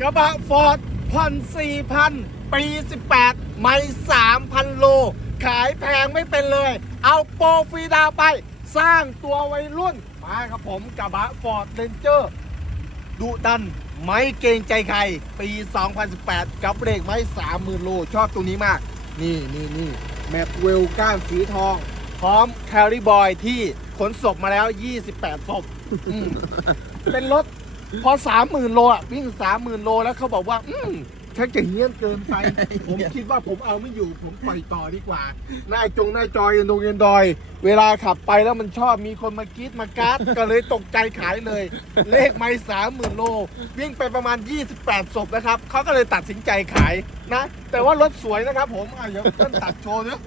กระบะฟอร์ดผ่อน4,000 ปี 18 ไม่ 3,000 โล ขายแพงไม่เป็นเลย เอาโปรฟรีดาวไป สร้างตัววัยรุ่น มาครับผมกระบะฟอร์ดเรนเจอร์ดุดัน ไม่เกรงใจใคร ปี 2018 กับเบรกไม้ 30,000 โล ชอบตัวนี้มาก นี่นี่นี่แมปเวลก้านสีทอง พร้อมแคลริบอยที่ขนศพมาแล้ว 28 ศพ เป็นรถ พอสามหมื่นโลอะวิ่งสามหมื่นโลแล้วเขาบอกว่า อืมชักจะเฮี้ยนเกินไป ผมคิดว่าผมเอาไม่อยู่ ผมปล่อยต่อดีกว่าหน้าจงหน้าจอยยันดงยันดอย เวลาขับไปแล้วมันชอบมีคนมากรีดมาการ์ดก็เลยตกใจขายเลย เลขไม่สามหมื่นโล วิ่งไปประมาณ 28ศพนะครับ เขาก็เลยตัดสินใจขายนะ แต่ว่ารถสวยนะครับผมอะเดี๋ยวเต้นตัดโชว์เนอะ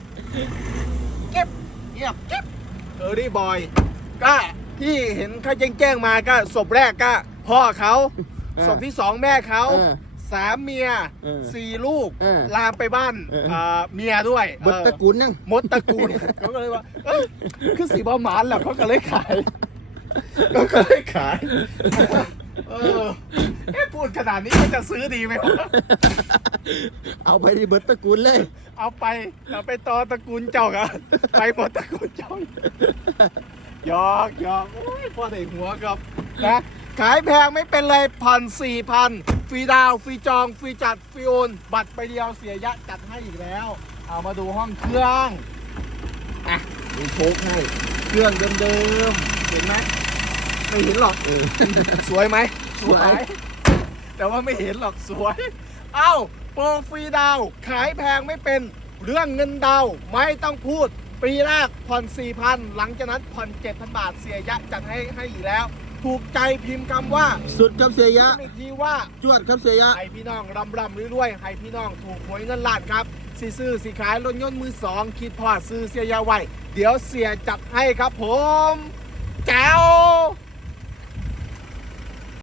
เก็บเงียบเก็บเออรี่บอย ก็ที่เห็นเขาแจ้งๆมาก็ศพแรกก็ พ่อเขาเออศพที่สองแม่เขาเออสามเมียเออสี่ลูก เออลามไปบ้านเอออ่าเมียด้วยเบิดตระกูลนั่ง เออมดตระกูลเขาก็เลยว่าเอ้ยคือสีบอหมานแหละเขาก็เลยขายเขาก็เลยขายเออเอ๊ะพูดขนาดนี้มันจะซื้อดีไหมวะเอาไปที่เบิดตระกูลเลย เอาไปเอาไปต่อตระกูลเจ้ากันไปหมดตระกูลเจ้าหยอกหยอกโอ้ยพ่อเด็กหัวกับนะ ขายแพงไม่เป็นเลยพันสี่พันฟรีดาวน์ฟรีจองฟรีจัดฟรีโอนบัตรไปเดียวเสียยะจัดให้อีกแล้ว เอามาดูห้องเครื่องอะดูโชคให้เครื่องเดิมๆเห็นไหมไม่เห็นหรอกเออสวยไหมสวย แต่ว่าไม่เห็นหรอกสวย เอ้าโปรฟรีดาวน์ขายแพงไม่เป็นเรื่องเงินดาวน์ไม่ต้องพูด ปีแรกผ่อน4,000 หลังจากนั้นผ่อน7,000 บาทเสียยะจัดให้ให้อีกแล้ว ถูกใจพิมพ์คำว่าสุดครับเสียยะพิมพ์อีกทีว่า จวดครับเสียยะ ให้พี่น้องรำรำรวยๆให้พี่น้องถูกหวยเงินล้านครับสีซื้อสีขายรถยนต์มือสองคิดพอดซื้อเสียยาไว้ เดี๋ยวเสียจัดให้ครับผม แจ๋ว